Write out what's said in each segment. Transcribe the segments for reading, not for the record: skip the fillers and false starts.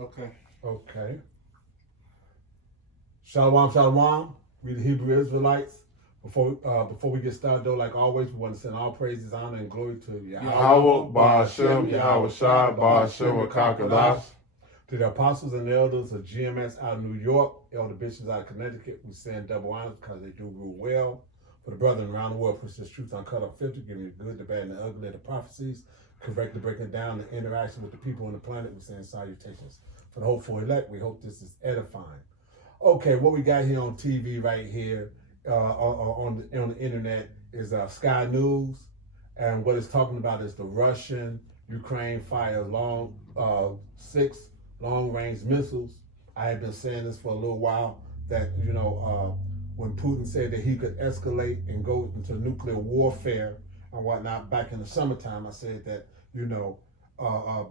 Okay. Okay. Shalom, shalom. We the Hebrew Israelites. Before we get started, though, like always, we want to send all praises, honor, and glory to Yahweh, Yahweh, Ba'ashem, Yahweh Shai, Ba'ashem, Rakakadash. to the apostles and elders of GMS out of New York, elder bishops out of Connecticut. We send double honors because they do rule well. For the brethren around the world, push this truth uncut up filter, giving you the good, the bad, and the ugly, the prophecies, correctly breaking down the interaction with the people on the planet. We send salutations. For the hopeful elect, we hope this is edifying. Okay, what we got here on TV right here on the internet is Sky News, and what it's talking about is the Russian Ukraine fire six long-range missiles. I have been saying this for a little while that when Putin said that he could escalate and go into nuclear warfare and whatnot back in the summertime, I said that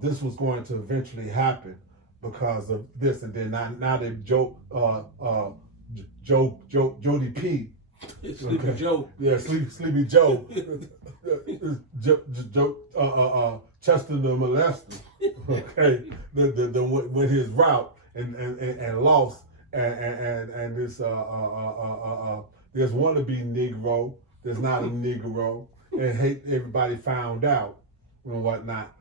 this was going to eventually happen because of this, and then now that Jody P. Sleepy Joe. Yeah, Sleepy Joe. Chester the molester. Okay, with his route and lost and this there's wannabe Negro. There's not a Negro, and hate everybody found out and whatnot.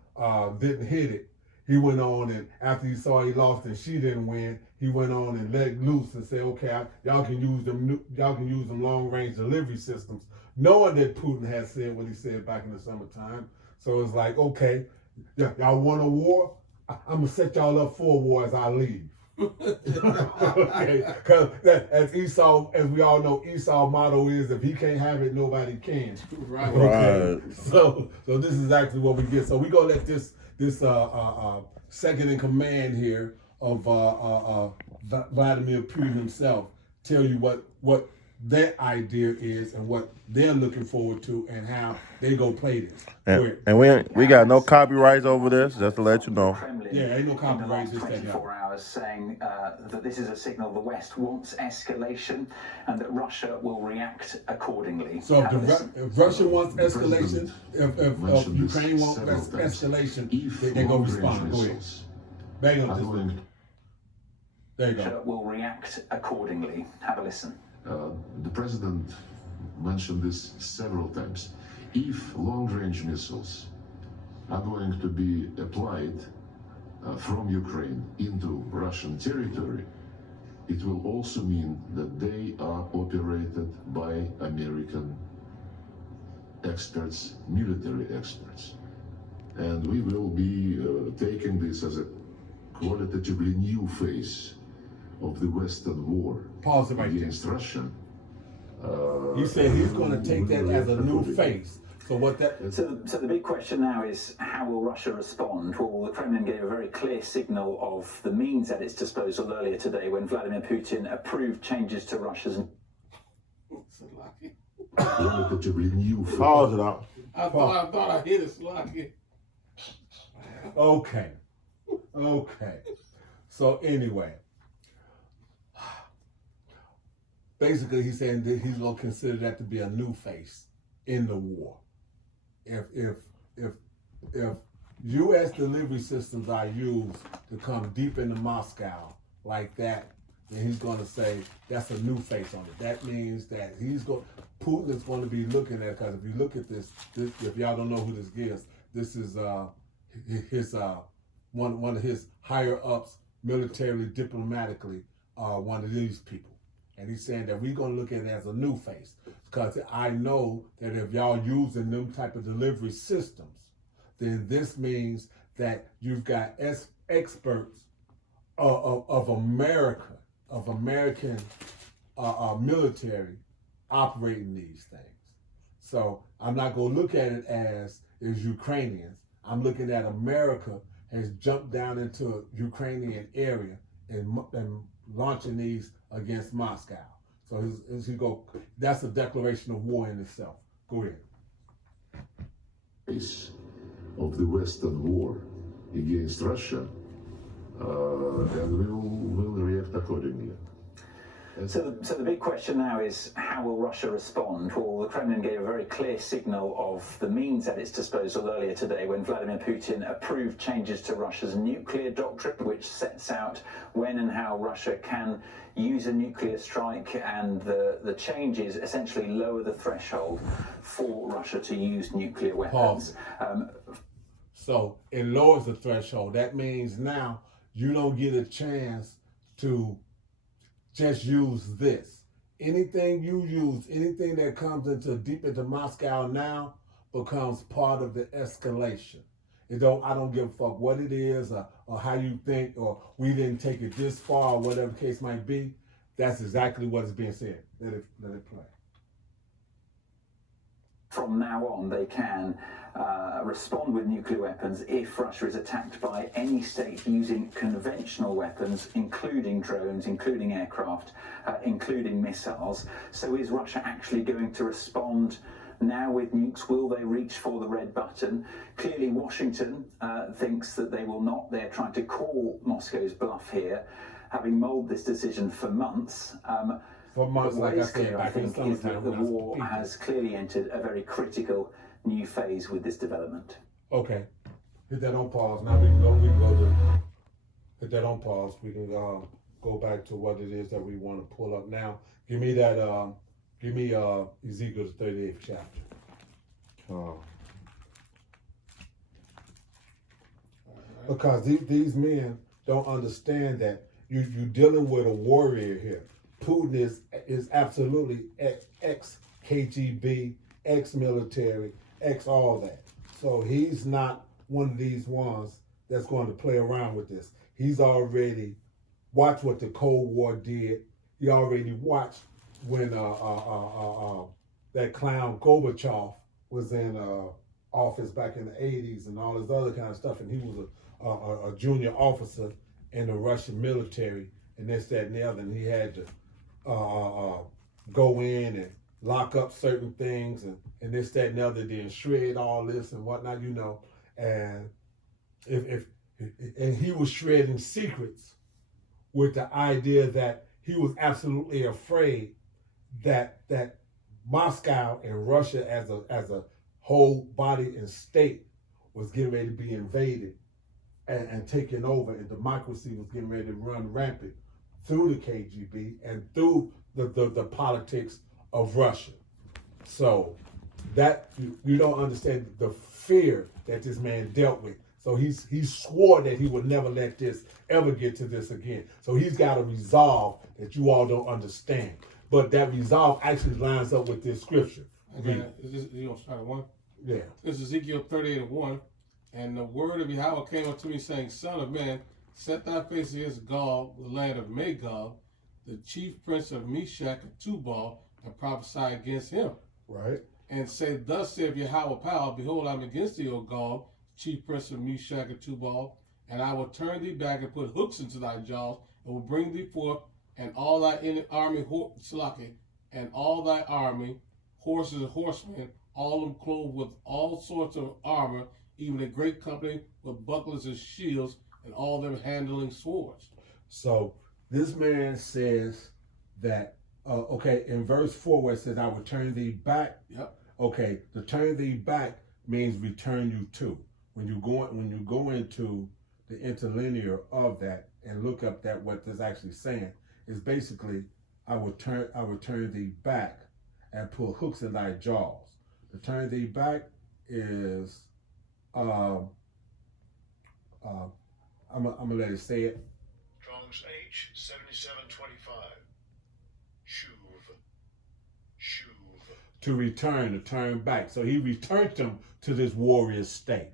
Didn't hit it. He went on, and after he saw he lost and she didn't win, he went on and let loose and said, "Okay, y'all can use them long range delivery systems," knowing that Putin had said what he said back in the summertime. So it's like, okay, y'all want a war? I'm gonna set y'all up for a war as I leave. Okay, because as we all know, Esau's motto is, if he can't have it, nobody can. Right. Okay. So this is actually what we get. So we gonna let this second in command here of Vladimir Putin himself tell you what their idea is and what they're looking forward to and how they go play this. And we got no copyrights over this, just to let you know. Yeah, ain't no copyrights. In the last 24 hours saying that this is a signal the West wants escalation and that Russia will react accordingly. So if Russia wants escalation, if Ukraine wants escalation, they're going to respond. Go ahead. Bang on this. There you go. Russia will react accordingly. Have a listen. The president mentioned this several times. If long-range missiles are going to be applied from Ukraine into Russian territory, it will also mean that they are operated by American experts, military experts. And we will be taking this as a qualitatively new phase of the Western war Pause it right against there. Russia. He said he's going to take that as a new phase. So what that? So the big question now is, how will Russia respond? Well, the Kremlin gave a very clear signal of the means at its disposal earlier today when Vladimir Putin approved changes to Russia's. Qualitatively new phase. Pause it out. I thought I hit it, Slocky. Okay. So anyway, basically he's saying that he's going to consider that to be a new phase in the war. If U.S. delivery systems are used to come deep into Moscow like that, then he's going to say that's a new face on it. That means that Putin is going to be looking at, because if you look at this, if y'all don't know who this is, this is his one of his higher ups, militarily, diplomatically, one of these people. And he's saying that we're going to look at it as a new face, because I know that if y'all using them type of delivery systems, then this means that you've got experts of American military operating these things. So I'm not going to look at it as Ukrainians. I'm looking at America has jumped down into a Ukrainian area and launching these against Moscow. So that's a declaration of war in itself. Go ahead. Of the Western war against Russia, and we will react accordingly. So the big question now is, how will Russia respond? Well, the Kremlin gave a very clear signal of the means at its disposal earlier today when Vladimir Putin approved changes to Russia's nuclear doctrine, which sets out when and how Russia can use a nuclear strike, and the changes essentially lower the threshold for Russia to use nuclear weapons. So it lowers the threshold. That means now you don't get a chance to just use this. Anything you use, anything that comes deep into Moscow now becomes part of the escalation. I don't give a fuck what it is or how you think, or we didn't take it this far, or whatever the case might be. That's exactly what is being said. Let it play. From now on, they can respond with nuclear weapons if Russia is attacked by any state using conventional weapons, including drones, including aircraft, including missiles. So is Russia actually going to respond now with nukes? Will they reach for the red button? Clearly, Washington thinks that they will not. They're trying to call Moscow's bluff here, having mulled this decision for months. For months, But what like I is said, clear, I back in the think, is that summertime the when I was war competing. has clearly entered a very critical new phase with this development. Okay, hit that on pause. Now we can go to hit that on pause. We can go back to what it is that we want to pull up now. Give me that. Give me Ezekiel the 38th chapter. Because these men don't understand that you're dealing with a warrior here. Putin is absolutely ex-KGB, ex-military, ex-all that. So he's not one of these ones that's going to play around with this. He's already watched what the Cold War did. He already watched when that clown Gorbachev was in office back in the 80s and all this other kind of stuff. And he was a junior officer in the Russian military and this, that, and the other. And he had to go in and lock up certain things and this, that, and the other, then shred all this and whatnot, you know. And and he was shredding secrets with the idea that he was absolutely afraid that Moscow and Russia as a whole body and state was getting ready to be invaded and taken over, and democracy was getting ready to run rampant through the KGB and through the politics of Russia. So that you don't understand the fear that this man dealt with. So he swore that he would never let this ever get to this again. So he's got a resolve that you all don't understand. But that resolve actually lines up with this scripture. Okay, you gonna start at 1? Yeah. This is Ezekiel 38:1. And the word of Yahweh came unto me, saying, Son of man, set thy face against Gog, the land of Magog, the chief prince of Meshach and Tubal, and prophesy against him. Right. And say, Thus saith Yahweh power, behold, I am against thee, O Gog, chief prince of Meshach and Tubal, and I will turn thee back and put hooks into thy jaws, and will bring thee forth, and all thy army, and all thy army, horses and horsemen, all of them clothed with all sorts of armor, even a great company with bucklers and shields, and all them handling swords. So this man says that, okay, in verse 4 where it says, I will turn thee back. Yep. Okay, to turn thee back means return you to. When you go into the interlinear of that and look up that what that's actually saying, is basically, I will turn thee back and put hooks in thy jaws. To turn thee back is I'm gonna let it say it. Strong's H 7725. Shuv. To return, to turn back. So he returned them to this warrior state.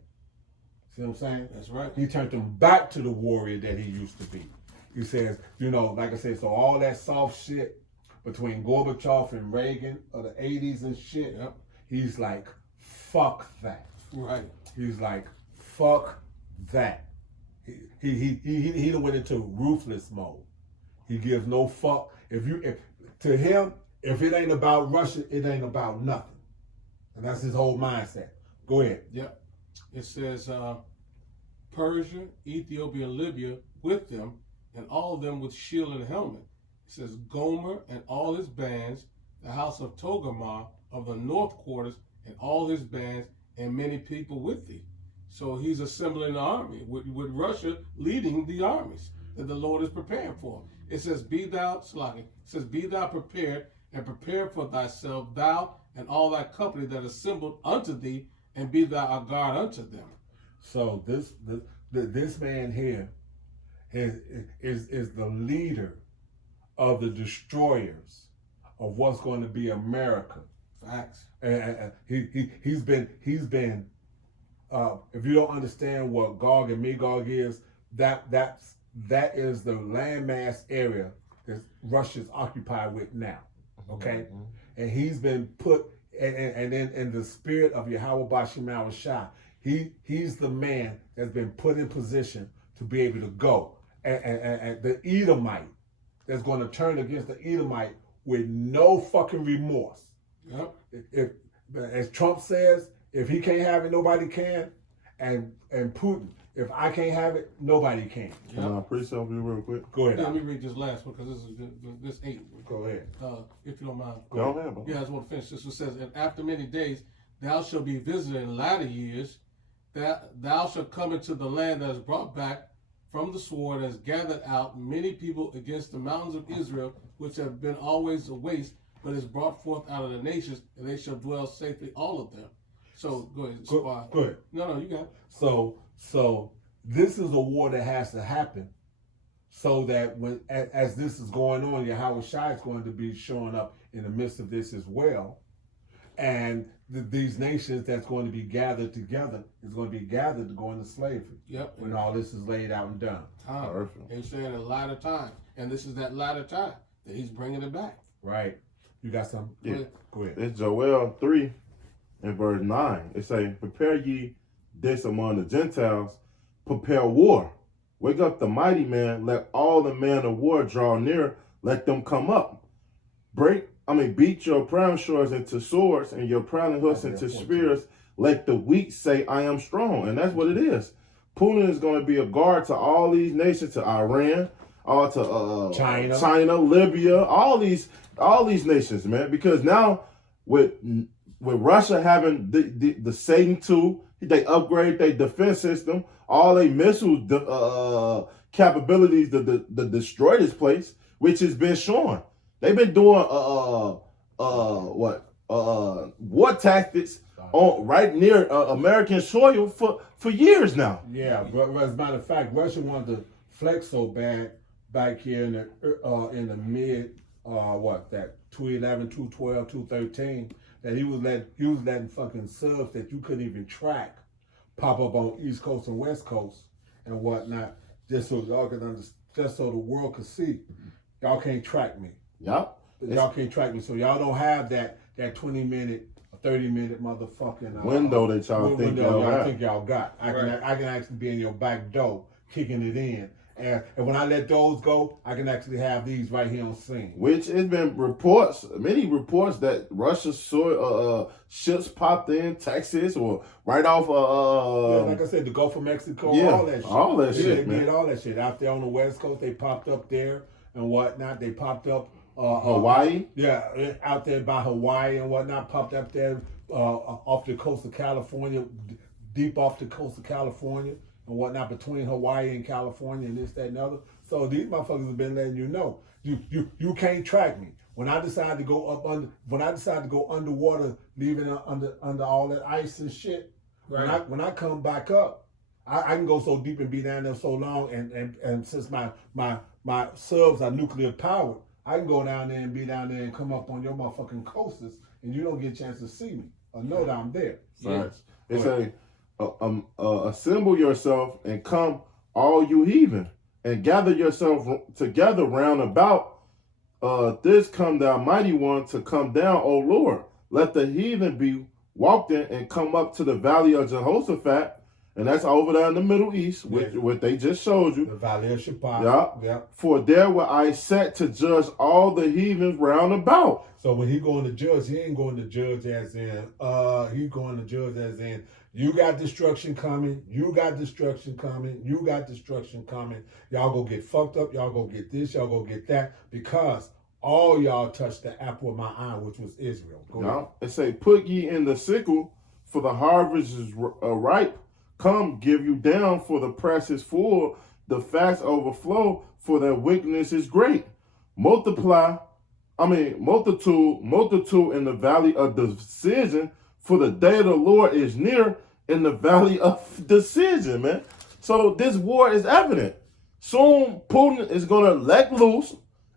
See what I'm saying? That's right. He turned them back to the warrior that he used to be. He says, like I said, so all that soft shit between Gorbachev and Reagan of the 80s and shit, Yep. He's like, fuck that. Right. He's like, fuck that. He done went into ruthless mode. He gives no fuck. To him, if it ain't about Russia, it ain't about nothing. And that's his whole mindset. Go ahead. Yep. It says Persia, Ethiopia, and Libya with them, and all of them with shield and helmet. It says Gomer and all his bands, the house of Togarmah of the north quarters and all his bands, and many people with thee. So he's assembling the army with Russia leading the armies that the Lord is preparing for. It says, be thou prepared, and prepare for thyself, thou and all thy company that assembled unto thee, and be thou a guard unto them. So this man here is the leader of the destroyers of what's going to be America. Facts. And he's been if you don't understand what Gog and Magog is, that is the landmass area that Russia's occupied with now. Okay? And he's been put and then in the spirit of Yahweh Bashim Shah, he's the man that's been put in position to be able to go. And the Edomite that's going to turn against the Edomite with no fucking remorse. Yep. If as Trump says, if he can't have it, nobody can. And Putin, if I can't have it, nobody can. Can I pre-sell you real quick? Go ahead. Let me read this last one because this 8. Go ahead. If you don't mind. Go ahead, bro. Yeah, I just want to finish. This one says, and after many days thou shalt be visited in latter years, that thou shalt come into the land that is brought back from the sword, as gathered out many people against the mountains of Israel, which have been always a waste, but is brought forth out of the nations, and they shall dwell safely, all of them. So go ahead. Go ahead. No, you got it. So this is a war that has to happen, so that when as this is going on, Yahweh Shai is going to be showing up in the midst of this as well, and these nations that's going to be gathered together is going to be gathered to go into slavery. Yep. When all this is laid out and done. Time. Perfect. He's saying a latter time, and this is that latter time that he's bringing it back. Right. You got something? Yeah. Go ahead. It's Joel 3 and verse 9. It say, prepare ye this among the Gentiles, prepare war. Wake up the mighty man, let all the men of war draw near, let them come up. Beat your proud swords into swords and your proud hooks into spears. Let the weak say, I am strong. And that's what it is. Putin is going to be a guard to all these nations, to Iran, all to China, Libya, all these nations, man. Because now with Russia having the Satan II, they upgrade their defense system, all their missile capabilities to destroy this place, which has been shown. They've been doing war tactics on right near American soil for years now. Yeah, but as a matter of fact, Russia wanted to flex so bad back here in the mid 211, 212, 213 that he was letting fucking subs that you couldn't even track pop up on East Coast and West Coast and whatnot, just so y'all can understand, just so the world could see y'all can't track me. Yep. Y'all can't track me, so y'all don't have that 20-minute, 30-minute motherfucking window that y'all think y'all got. I can actually be in your back door kicking it in, and when I let those go, I can actually have these right here on scene. Which has been many reports that Russia's ships popped in Texas or right off. Like I said, the Gulf of Mexico, all that shit. They did all that shit out there on the West Coast. They popped up there and whatnot. They popped up. Hawaii? Yeah, out there by Hawaii and whatnot, popped up there off the coast of California, deep off the coast of California and whatnot, between Hawaii and California and this, that, and the other. So these motherfuckers have been letting you know, you can't track me. When I decided to go underwater, leaving under all that ice and shit, right. When I come back up, I can go so deep and be down there so long, and since my subs are nuclear powered, I can go down there and be down there and come up on your motherfucking coasters, and you don't get a chance to see me or know that I'm there. Right. It's assemble yourself and come, all you heathen, and gather yourself together round about. This come thou mighty one to come down, O Lord. Let the heathen be walked in and come up to the valley of Jehoshaphat. And that's over there in the Middle East, Yeah. what they just showed you. The Valley of Shaphat. Yeah. Yeah. For there will I set to judge all the heathens round about. So when he going to judge, he ain't going to judge as in, he going to judge as in, you got destruction coming, you got destruction coming, you got destruction coming. Y'all go get fucked up, y'all go get this, y'all go get that, because all y'all touched the apple of my eye, which was Israel. Go ahead. It say, put ye in the sickle, for the harvest is ripe. Come, give you down, for the press is full, the fats overflow, for their wickedness is great. Multitude in the valley of decision, for the day of the Lord is near in the valley of decision, man. So this war is evident. Soon Putin is going to let loose,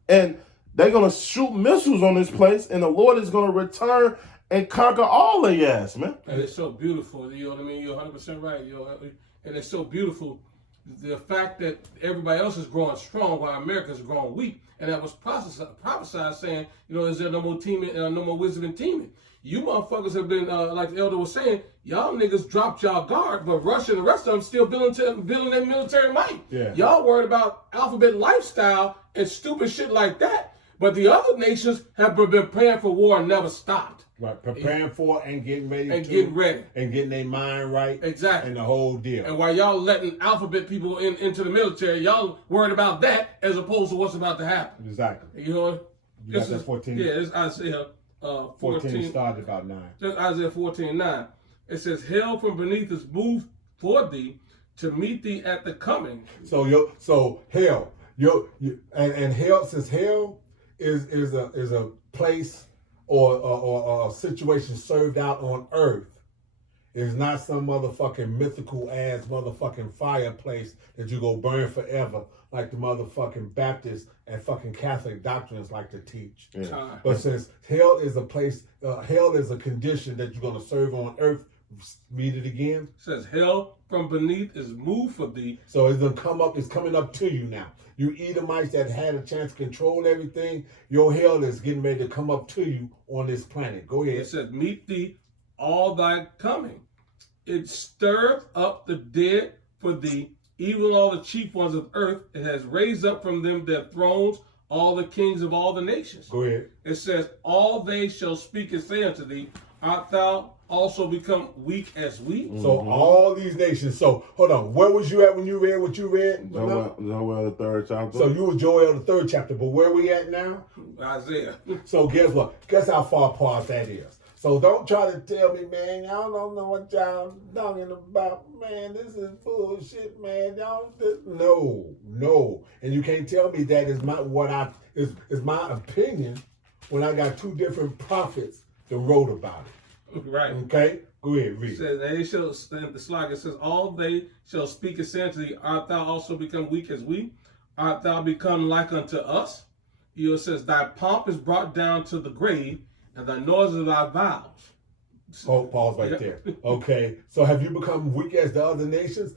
and they're going to shoot missiles on this place, and the Lord is going to return and conquer all their ass, man. And it's so beautiful. You know what I mean? You're 100% right. And it's so beautiful. The fact that everybody else is growing strong while America's growing weak. And that was prophesied saying, is there no more teaming, no more wisdom in teaming? You motherfuckers have been, like the elder was saying, y'all niggas dropped y'all guard, but Russia and the rest of them still building their military might. Yeah. Y'all worried about alphabet lifestyle and stupid shit like that. But the other nations have been preparing for war and never stopped. Right, preparing for it and getting ready And getting ready. and getting their mind right. Exactly. And the whole deal. And while y'all letting alphabet people into the military, y'all worried about that as opposed to what's about to happen. Exactly. You know, You got that 14? Yeah, it's Isaiah 14. Started about 9. Just Isaiah 14:9. It says, "Hell from beneath is moved for thee to meet thee at the coming." So hell, and hell, since hell is a place or a situation served out on earth. It's not some motherfucking mythical ass motherfucking fireplace that you go burn forever like the motherfucking Baptist and fucking Catholic doctrines like to teach. Yeah. But since hell is a place, hell is a condition that you're going to serve on earth, read it again. It says, "Hell from beneath is moved for thee." So it's gonna come up. It's coming up to you now. You Edomites that had a chance to control everything, your hell is getting ready to come up to you on this planet. Go ahead. It says, "Meet thee all thy coming. It stirreth up the dead for thee, even all the chief ones of earth. It has raised up from them their thrones, all the kings of all the nations." Go ahead. It says, "All they shall speak and say unto thee, art thou also become weak as we?" So all these nations. So hold on. Where was you at when you read what you read? Joel the 3rd chapter. So you were Joel the 3rd chapter, but where we at now? Isaiah. So guess what? Guess how far apart that is. So don't try to tell me, man, y'all don't know what y'all talking about. Man, this is bullshit, man. Y'all no. And you can't tell me that is my opinion when I got two different prophets that wrote about it. Right. Okay? Go ahead, It read. says, "They shall stand the slug." It says, "All they shall speak and say unto thee, art thou also become weak as we? Art thou become like unto us?" It says, "Thy pomp is brought down to the grave, and thy noise of thy vows." Oh, pause right there. Okay, so have you become weak as the other nations?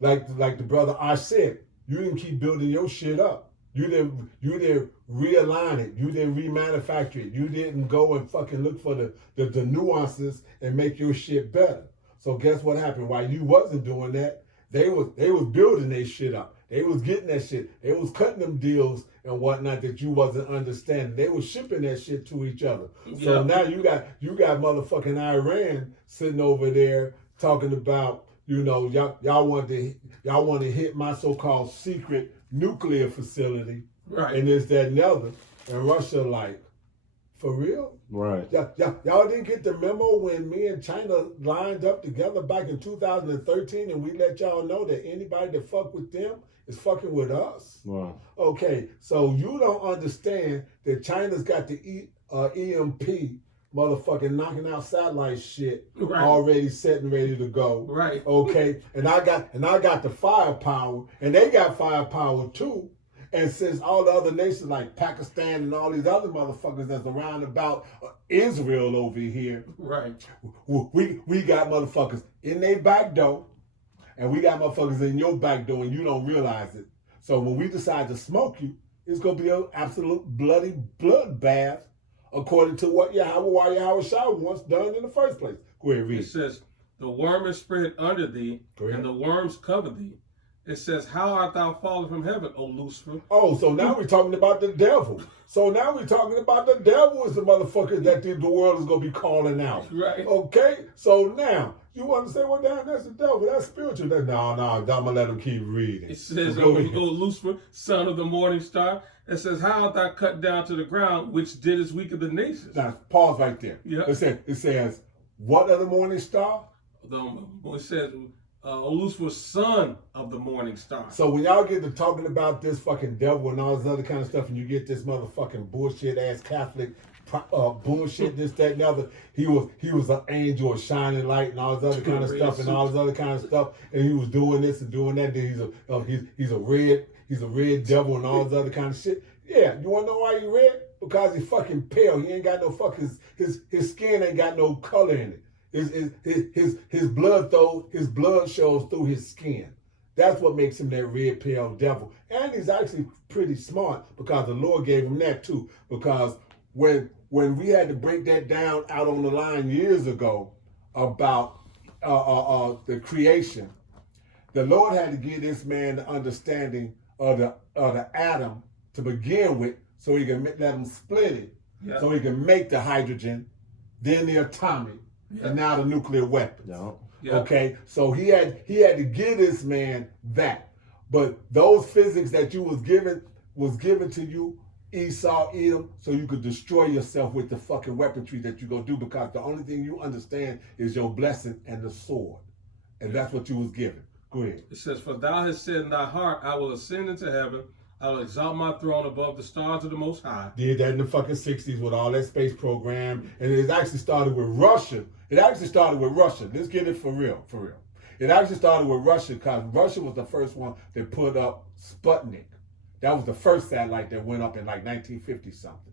Like the brother I said, you didn't keep building your shit up. You didn't realign it. You didn't remanufacture it. You didn't go and fucking look for the nuances and make your shit better. So guess what happened? While you wasn't doing that, they was building their shit up. They was getting that shit. They was cutting them deals and whatnot that you wasn't understanding. They was shipping that shit to each other. So now you got motherfucking Iran sitting over there talking about, y'all want to hit my so-called secret nuclear facility, Right. and this, that, and the other. And Russia like, for real? Right. Y'all didn't get the memo when me and China lined up together back in 2013 and we let y'all know that anybody that fuck with them is fucking with us? Right. Okay, so you don't understand that China's got the EMP motherfucking knocking out satellite shit Right. already set and ready to go. Right. Okay, and I got the firepower, and they got firepower too. And since all the other nations like Pakistan and all these other motherfuckers that's around about Israel over here, Right. we got motherfuckers in their back door, and we got motherfuckers in your back door, and you don't realize it. So when we decide to smoke you, it's gonna be an absolute bloody bloodbath, according to what Yahweh Shah wants done in the first place. Go ahead, read. It says, The worm is spread under thee, Go ahead. and the worms cover thee. It says, how art thou fallen from heaven, O Lucifer? Oh, so now we're talking about the devil. So now we're talking about the devil is the motherfucker that the world is going to be calling out. Right. Okay? So now, you want to say, well, damn, that's the devil. That's spiritual. No, I'm going to let him keep reading. It says, Go O ahead. Lucifer, son of the morning star. It says, how art thou cut down to the ground, which didst weaken the nations? Now, pause right there. Yeah. It says, what of the morning star? It says, O Lucifer, son of the morning star. So when y'all get to talking about this fucking devil and all this other kind of stuff, and you get this motherfucking bullshit ass Catholic bullshit, this, that, and the other, he was an angel, a shining light, and all this other kind of stuff, and all this other kind of stuff, and he was doing this and doing that. Then he's a red devil and all this other kind of shit. Yeah, you wanna know why he red? Because he's fucking pale. He ain't got no fucking his skin ain't got no color in it. His blood shows through his skin. That's what makes him that red pale devil. And he's actually pretty smart because the Lord gave him that too. Because when we had to break that down out on the line years ago about the creation, the Lord had to give this man the understanding of the atom to begin with, so he can let him split it, Yeah. so he can make the hydrogen, then the atomic, and now the nuclear weapons. Yeah. Yeah. Okay, so he had to give this man that, but those physics that you was given to you, Esau, Edom, so you could destroy yourself with the fucking weaponry that you gonna do, because the only thing you understand is your blessing and the sword, and that's what you was given. Go ahead. It says, for thou hast said in thy heart, I will ascend into heaven. I will exalt my throne above the stars of the Most High. Did that in the fucking 60s with all that space program. And it actually started with Russia. Let's get it for real. It actually started with Russia because Russia was the first one that put up Sputnik. That was the first satellite that went up in like 1950 something.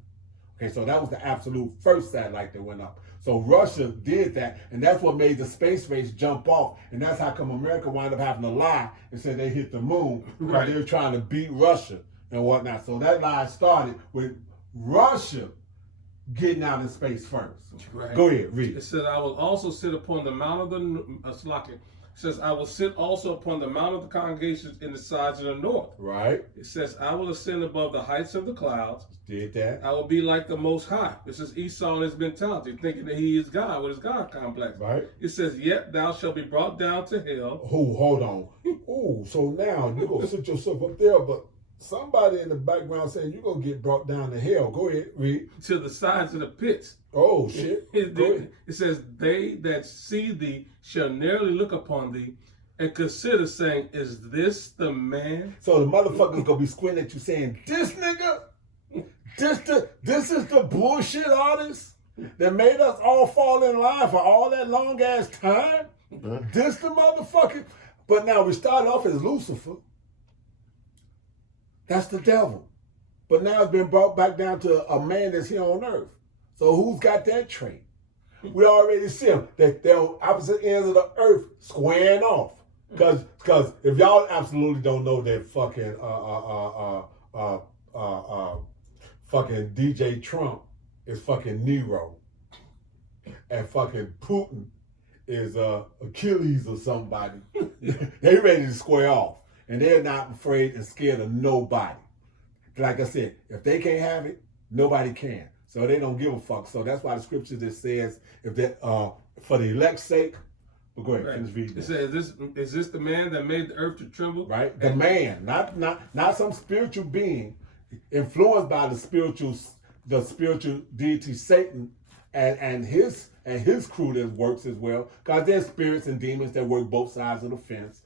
Okay, so that was the absolute first satellite that went up. So Russia did that, and that's what made the space race jump off. And that's how come America wound up having to lie and said they hit the moon because Right. they were trying to beat Russia and whatnot. So that lie started with Russia getting out in space first. Right. Go ahead, read. It says, I will also sit upon the mount of the It says, I will sit also upon the mount of the congregations in the sides of the north. Right, It says, I will ascend above the heights of the clouds. did that. I will be like the Most High. This is Esau and his mentality, thinking that he is God with his God complex. Right. It says, yet thou shalt be brought down to hell. Oh, hold on. Oh, so now you gonna sit yourself up there, but somebody in the background saying you're gonna get brought down to hell. Go ahead, read. To the sides of the pits. Oh shit. Go ahead. It says, they that see thee shall narrowly look upon thee and consider, saying, is this the man? So the motherfuckers gonna be squinting at you saying, this nigga, this is the bullshit artist that made us all fall in line for all that long ass time. This the motherfucker. But now we start off as Lucifer. That's the devil. But now it's been brought back down to a man that's here on earth. So who's got that trait? We already see them. They're on opposite ends of the earth squaring off. Because if y'all absolutely don't know that fucking DJ Trump is fucking Nero, and fucking Putin is Achilles or somebody, they ready to square off, and they're not afraid and scared of nobody. Like I said, if they can't have it, nobody can. So they don't give a fuck. So that's why the scripture just says, if that for the elect's sake. But go ahead, Right. finish reading. It says, is this the man that made the earth to tremble? Right? The man, not some spiritual being influenced by the spiritual deity Satan and his crew that works as well. Because there's spirits and demons that work both sides of the fence.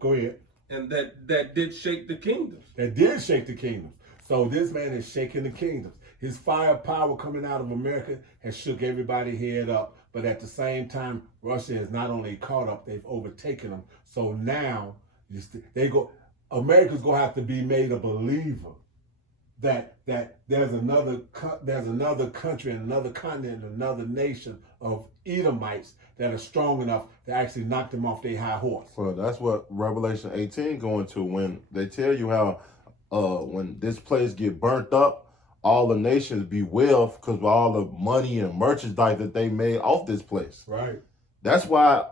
Go ahead. And that did shake the kingdoms. That did shake the kingdoms. So this man is shaking the kingdoms. His firepower coming out of America has shook everybody head up. But at the same time, Russia has not only caught up, they've overtaken them. So now America's gonna have to be made a believer that there's another country and another continent and another nation of Edomites that are strong enough to actually knock them off their high horse. Well, that's what Revelation 18 going to, when they tell you how when this place get burnt up, all the nations bewail because of all the money and merchandise that they made off this place. Right. That's why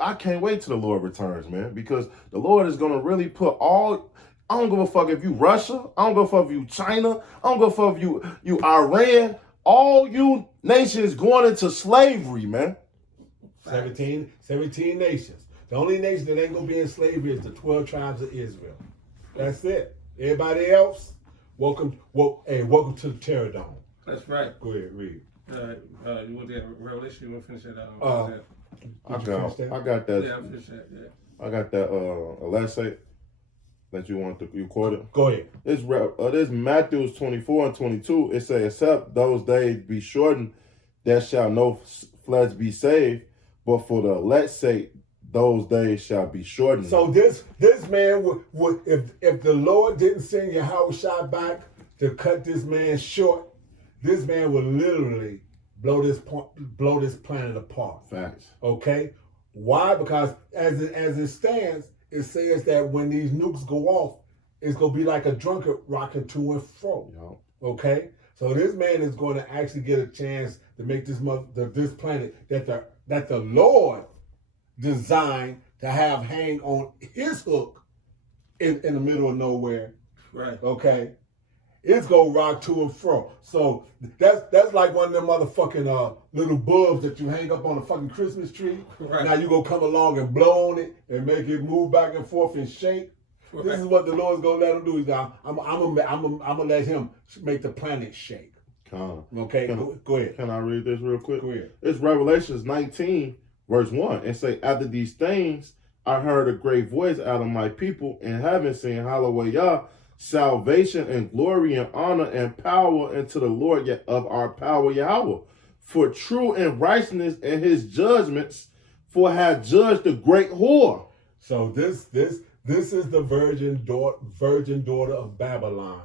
I can't wait till the Lord returns, man, because the Lord is gonna really put all. I don't give a fuck if you Russia. I don't give a fuck if you China. I don't give a fuck if you Iran. All you nations going into slavery, man. 17 nations. The only nation that ain't gonna be in slavery is the 12 tribes of Israel. That's it. Everybody else, welcome to the Terror Dome. That's right. Go ahead, read. You want that Revelation? You want to finish that out? I got that. Yeah, I'll finish that. Yeah. I got that. Alexei, that you quoted. Go ahead. This Matthew 24 and 22. It says, "Except those days be shortened, there shall no flesh be saved. But for the elect's sake, those days shall be shortened." So this man would if the Lord didn't send Yahushua back to cut this man short, this man would literally blow this planet apart. Facts. Okay, why? Because as it stands, it says that when these nukes go off, it's gonna be like a drunkard rocking to and fro. Yep. Okay, so this man is going to actually get a chance to make this planet that the Lord designed to have hang on his hook in the middle of nowhere. Right. Okay, it's gonna rock to and fro. So that's like one of them motherfucking little bulbs that you hang up on a fucking Christmas tree. Right. Now you gonna come along and blow on it and make it move back and forth and shake. Right. This is what the Lord's gonna let him do. He's gonna, I'm gonna let him make the planet shake. Okay, go ahead. Can I read this real quick? Go ahead. It's Revelations 19, verse 1. It say, "After these things, I heard a great voice out of my people in heaven saying, Hallelujah, salvation and glory and honor and power unto the Lord of our power Yahweh. For true and righteousness and his judgments, for have judged the great whore." So this is the virgin daughter of Babylon,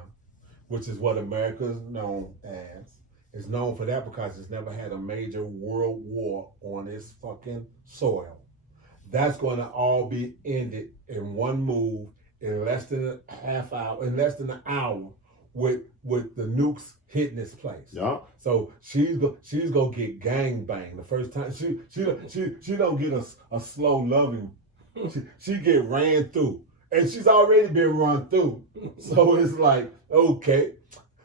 which is what America is known as. It's known for that because it's never had a major world war on its fucking soil. That's going to all be ended in one move in less than an hour with the nukes hitting this place. Yeah. So she's gonna get gangbanged the first time. She don't get a slow loving. She get ran through, and she's already been run through. So it's like, okay,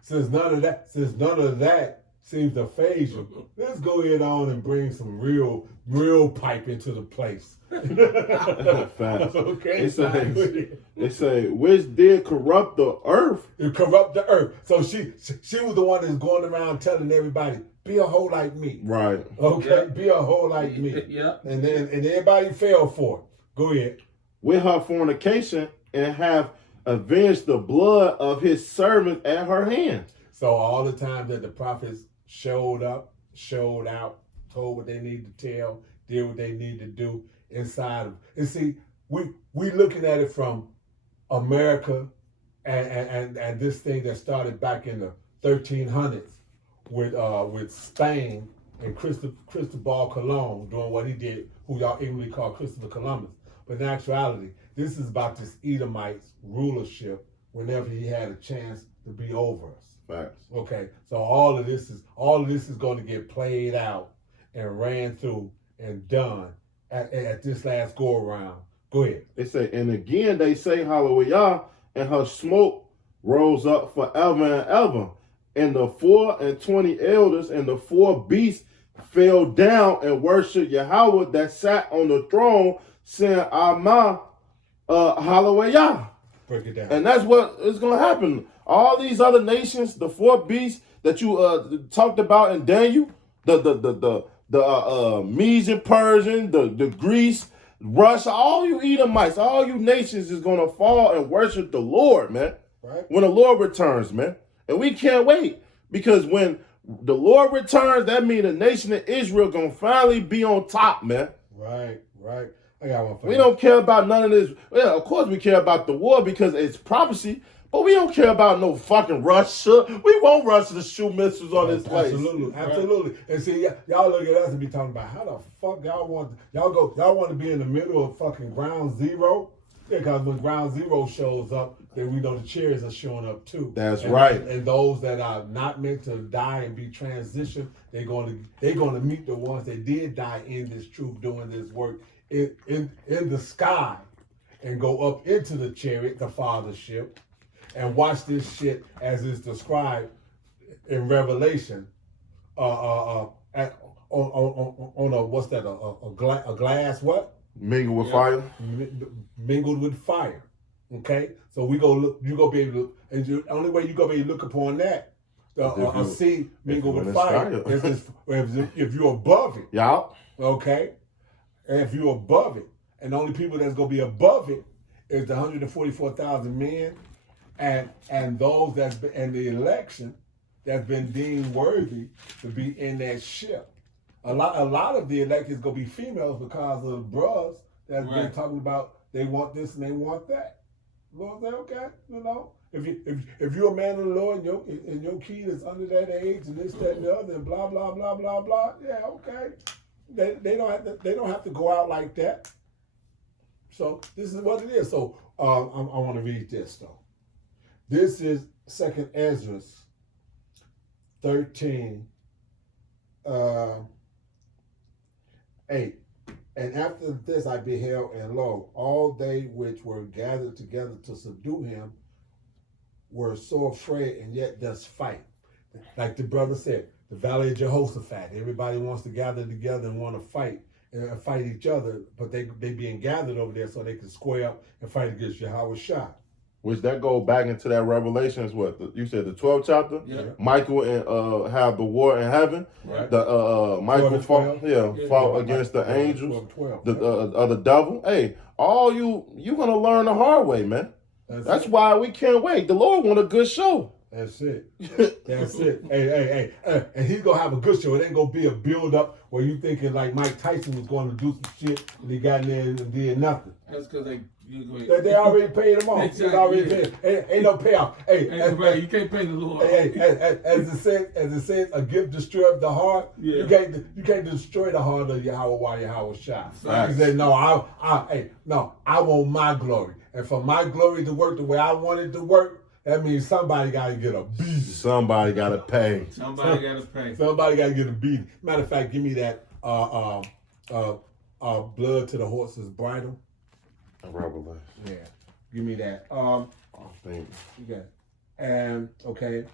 since none of that seems to phase you, let's go ahead on and bring some real pipe into the place. Facts. Okay. It say, which did corrupt the earth. It corrupt the earth. So she was the one that's going around telling everybody, be a hoe like me. Right. Okay, Yeah. be a hoe like me. Yeah. And everybody fell for it. Go ahead. With her fornication and have avenged the blood of his servant at her hand. So all the time that the prophets showed up, showed out, told what they need to tell, did what they need to do inside of. And see, we looking at it from America and this thing that started back in the 1300s with Spain and Cristobal Colon doing what he did, who y'all ignorantly call Christopher Columbus. But in actuality, this is about this Edomite's rulership whenever he had a chance to be over us. Facts. Okay, so all of this is going to get played out and ran through and done at this last go around. Go ahead. They say, and again they say Hallelujah, and her smoke rose up forever and ever. And the 24 elders and the 4 beasts fell down and worshiped Yahweh that sat on the throne, saying, Amen, Hallelujah. Break it down. And that's what is going to happen. All these other nations, the 4 beasts that you talked about in Daniel, the Medes and Persian, the Greece, Russia, all you Edomites, all you nations is going to fall and worship the Lord, man. Right. When the Lord returns, man. And we can't wait, because when the Lord returns, that means the nation of Israel going to finally be on top, man. Right. I got one for We you. don't care about none of this. Yeah, of course we care about the war because it's prophecy, but we don't care about no fucking Russia. We won't Russia to shoot missiles on this place. Absolutely. And see, y'all look at us and be talking about how the fuck y'all want to be in the middle of fucking ground zero? Yeah, because when ground zero shows up, then we know the chariots are showing up too. That's right. And those that are not meant to die and be transitioned, they're going to meet the ones that did die in this truth, doing this work in the sky and go up into the chariot, the Father's ship, and watch this shit as it's described in Revelation. On a what's that? A glass what? Mingle with fire. Mingled with fire. Okay, so we go look. You go be able to, and the only way you go be able to look upon that, a sea mingled with fire, if you're above it. Yeah. Okay, and if you're above it, and the only people that's gonna be above it is the 144,000 men, and those that's been, and the election that's been deemed worthy to be in that ship. A lot of the elected is gonna be females because of the bros that's been talking about they want this and they want that. Lord say, okay, you know, if you're a man of the Lord and your kid is under that age and this, that, and the other, and blah blah blah blah blah, yeah, okay. They don't have to go out like that. So this is what it is. So I want to read this though. This is 2 Ezra 13. 8. And after this I beheld, and lo, all they which were gathered together to subdue him were so afraid, and yet does fight. Like the brother said, the Valley of Jehoshaphat. Everybody wants to gather together and want to fight and fight each other, but they being gathered over there so they can square up and fight against Yahweh Shah. Which that go back into that Revelations, you said the 12th chapter? Yeah. Michael and have the war in heaven. Right. The Michael fought against the 12, angels, 12. the devil. Hey, all you gonna learn the hard way, man. That's why we can't wait. The Lord want a good show. That's it. That's it. Hey. And he's going to have a good show. It ain't going to be a build-up where you thinking like Mike Tyson was going to do some shit and he got in there and did nothing. That's because They already paid him off. Exactly. They already paid. Ain't no payoff. Hey, right. You can't pay the Lord. Hey, as it says, a gift destroys the heart. Yeah. You can't destroy the heart of Yahweh while Yahweh shot. Facts. He said, no, I want my glory. And for my glory to work the way I want it to work, that means somebody got to get a beating. Somebody got to pay. Somebody got to pay. Somebody got to get a beating. Matter of fact, give me that blood to the horse's bridle. Revelation. Yeah, give me that. Okay. And okay.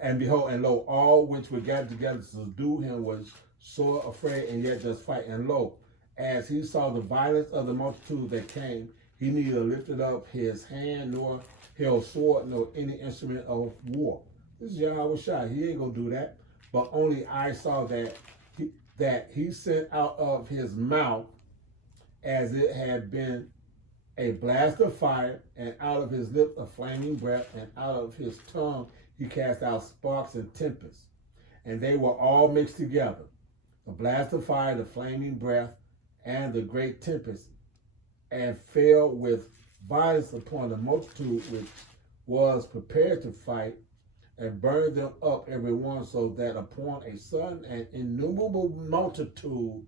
And behold, and lo, all which were gathered together to subdue him was sore afraid, and yet just fight. And lo, as he saw the violence of the multitude that came, he neither lifted up his hand nor held sword nor any instrument of war. This is Yahweh Shai. He ain't gonna do that. But only I saw that he sent out of his mouth as it had been a blast of fire, and out of his lips a flaming breath, and out of his tongue he cast out sparks and tempests. And they were all mixed together, the blast of fire, the flaming breath, and the great tempest, and fell with violence upon the multitude which was prepared to fight, and burned them up every one, so that upon a sudden and innumerable multitude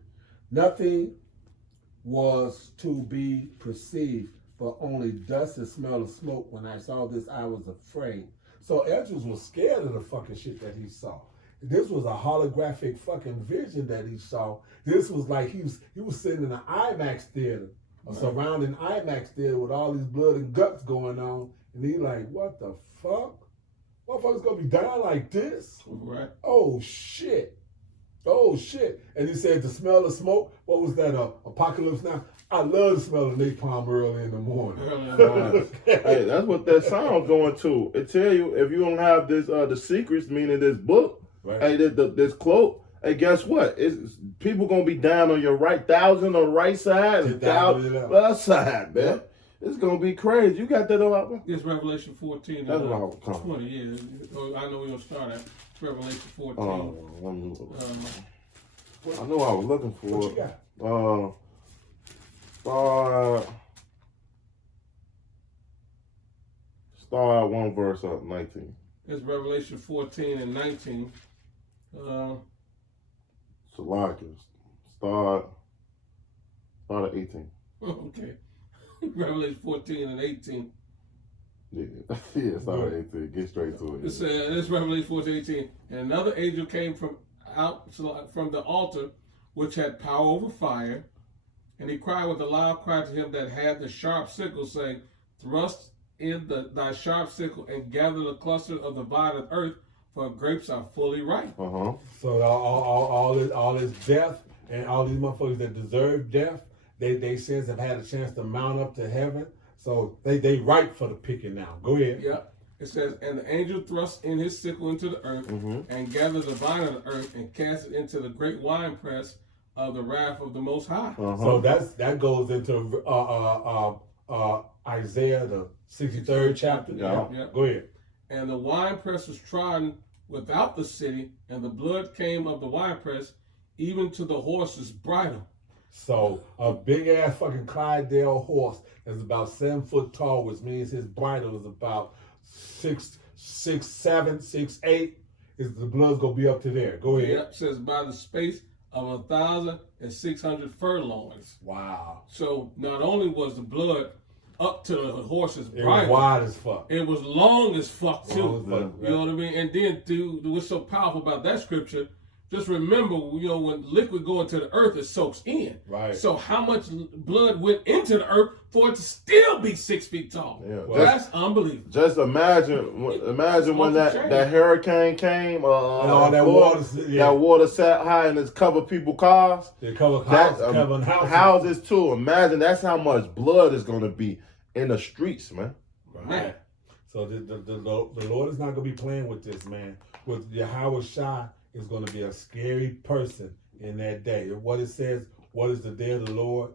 nothing was to be perceived, but only dust and smell of smoke. When I saw this, I was afraid. So Ezra was scared of the fucking shit that he saw. This was a holographic fucking vision that he saw. This was like he was sitting in an IMAX theater, a surrounding IMAX theater with all these blood and guts going on, and he like, what the fuck? Motherfuckers gonna be dying like this? Right. Oh shit. Oh shit. And he said the smell of smoke, what was that, Apocalypse Now? I love the smell of napalm early in the morning. Hey, that's what that sound going to. It tell you if you don't have this the secrets, meaning this book, Right. hey, this cloak, hey, guess what? It's people gonna be down on your right 1,000 on the right side and 1,000 left side, man. Yeah. It's gonna be crazy. You got that on? It's Revelation 14. That's what I was talking. 20, yeah. I know we're going to start at Revelation 14. I know I was looking for What you it. got? Start at 1 verse up 19. It's Revelation 14 and 19. Salakas. Start at 18. Okay. Revelation 14 and 18. Yeah, start at 18. Get straight to it. It says, this is Revelation 14, 18. And another angel came from the altar, which had power over fire, And he cried with a loud cry to him that had the sharp sickle, saying, Thrust in thy sharp sickle and gather the cluster of the vine of earth, for grapes are fully ripe. So all this death and all these motherfuckers that deserve death, they sins have had a chance to mount up to heaven. So they ripe for the picking now. Go ahead. Yep. It says, and the angel thrust in his sickle into the earth, and gathered the vine of the earth, and cast it into the great winepress of the wrath of the Most High. So that goes into Isaiah the 63rd chapter. Yeah. Go ahead. And the winepress was trodden without the city, and the blood came of the winepress even to the horse's bridle. So a big ass fucking Clydesdale horse is about 7 foot tall, which means his bridle is about 6'7", 6'8". Is the blood's gonna be up to there? Go ahead. Yep, says by the space of 1,600 furlongs. Wow. So not only was the blood up to the horse's It was bridle, wide as fuck. it was long as fuck too. Long as fuck, You know what I mean? And then, dude, what's so powerful about that scripture? Just remember, when liquid go into the earth, it soaks in. Right. So how much blood went into the earth for it to still be 6 feet tall? Yeah. Well, that's unbelievable. Just imagine when that hurricane came, And all that Florida, water, that water sat high and it's covered people's cars. They cover That houses too. Imagine that's how much blood is going to be in the streets, man. Man. So the Lord is not gonna be playing with this, man. With Yahweh Shai is gonna be a scary person in that day. What it says, what is the day of the Lord?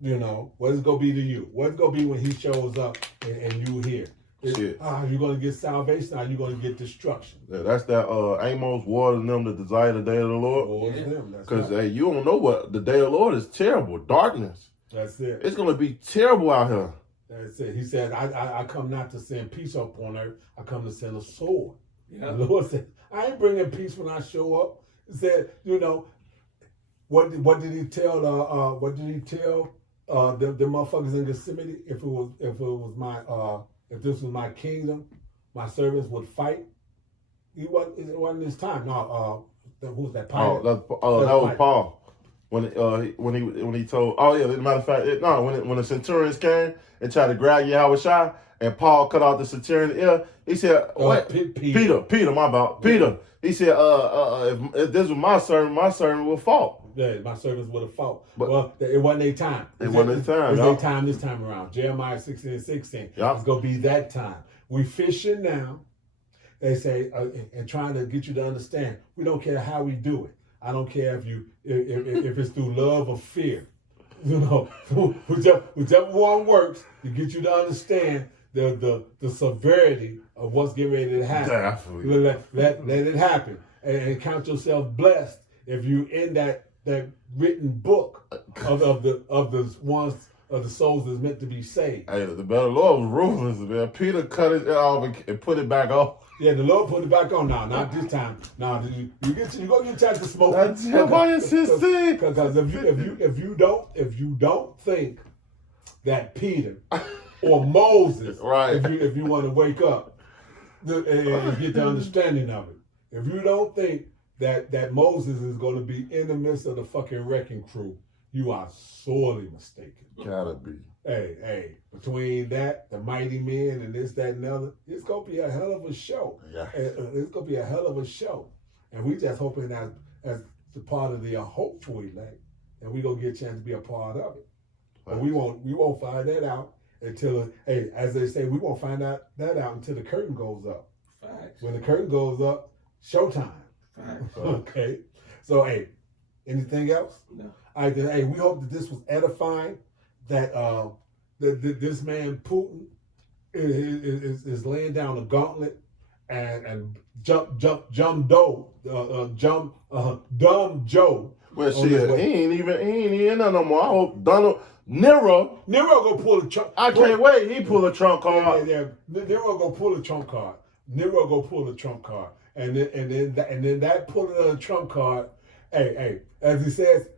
You know, what is it gonna be to you? What's it gonna be when he shows up and you here? You're gonna get salvation, or you gonna get destruction? Yeah, that's that Amos, Ward, and them that desire the day of the Lord. Because you don't know what the day of the Lord is. Terrible darkness. That's it. It's gonna be terrible out here. That's it. He said, I come not to send peace upon earth. I come to send a sword. Yeah. The Lord said, I ain't bringing peace when I show up. He said, what did he tell the motherfuckers in Gethsemane? If this was my kingdom, my servants would fight. It wasn't his time. No, who's that? Pilate? That was Paul. When he told, as a matter of fact, when the centurions came and tried to grab Yahweh Shai, and Paul cut off the centurion's ear, he said, "What? Peter, my bad, Peter." He said, "If this was my servant would fall." Yeah, my servants would have fought. But it wasn't their time. It wasn't their time. It's their time this time around. Jeremiah 16:16. Yeah. It's gonna be that time. We fishing now. They say, and trying to get you to understand. We don't care how we do it. I don't care if it's through love or fear. Whichever one works to get you to understand the severity of what's getting ready to happen. Definitely. Let it happen, and count yourself blessed if you in that written book of the ones of the souls that's meant to be saved. Hey, the better Lord was ruthless, man. Peter cut it off and put it back on. Yeah, the Lord put it back on now. Not this time. Now you gonna get a chance to smoke. That's Jeremiah 16. Because if you don't think that Peter or Moses, right? If you want to wake up and get the understanding of it, if you don't think that Moses is going to be in the midst of the fucking wrecking crew, you are sorely mistaken. Gotta be. Hey, between that, the mighty men, and this, that, and the other, it's going to be a hell of a show. Yeah. It's going to be a hell of a show. And we just hoping that as the part of the hopeful elect, and we going to get a chance to be a part of it. But we won't find that out until, as they say, we won't find that out until the curtain goes up. Facts. When the curtain goes up, showtime. Facts. Okay. So, anything else? No. We hope that this was edifying, that this man Putin is laying down a gauntlet and dumb Joe. Well, shit, he ain't even in there no more. I hope Nero gonna pull the trump. I can't wait. He pull a trump card. Yeah. Nero gonna pull the trump card. Nero gonna pull the trump card, and then that pulling of the trump card. As he says,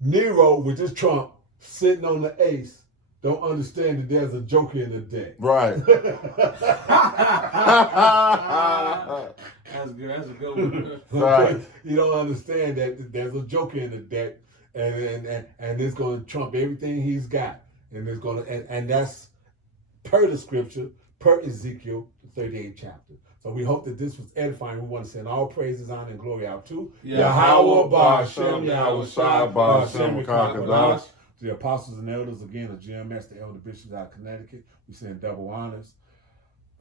Nero with this trump sitting on the ace don't understand that there's a joker in the deck. Right. That's good. That's a good one. Right. You don't understand that there's a joker in the deck, and it's going to trump everything he's got, and it's going to and that's per the scripture, per Ezekiel, the 38th chapter. So we hope that this was edifying. We want to send all praises, honor, and glory out to Yahweh, Ba'ashem, Yahweh Shai, Ba'ashem, Kakadash. To the apostles and elders, again, of GMS, the elder bishops out of Connecticut, we send double honors.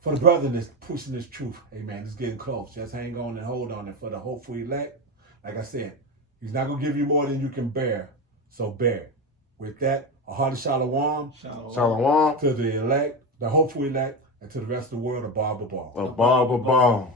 For the brethren that's pushing this truth, amen, it's getting close. Just hang on and hold on. And for the hopeful elect, like I said, he's not going to give you more than you can bear. So bear. With that, a hearty shalom. Shalom. To the elect, the hopeful elect, and to the rest of the world, a bar. A bar.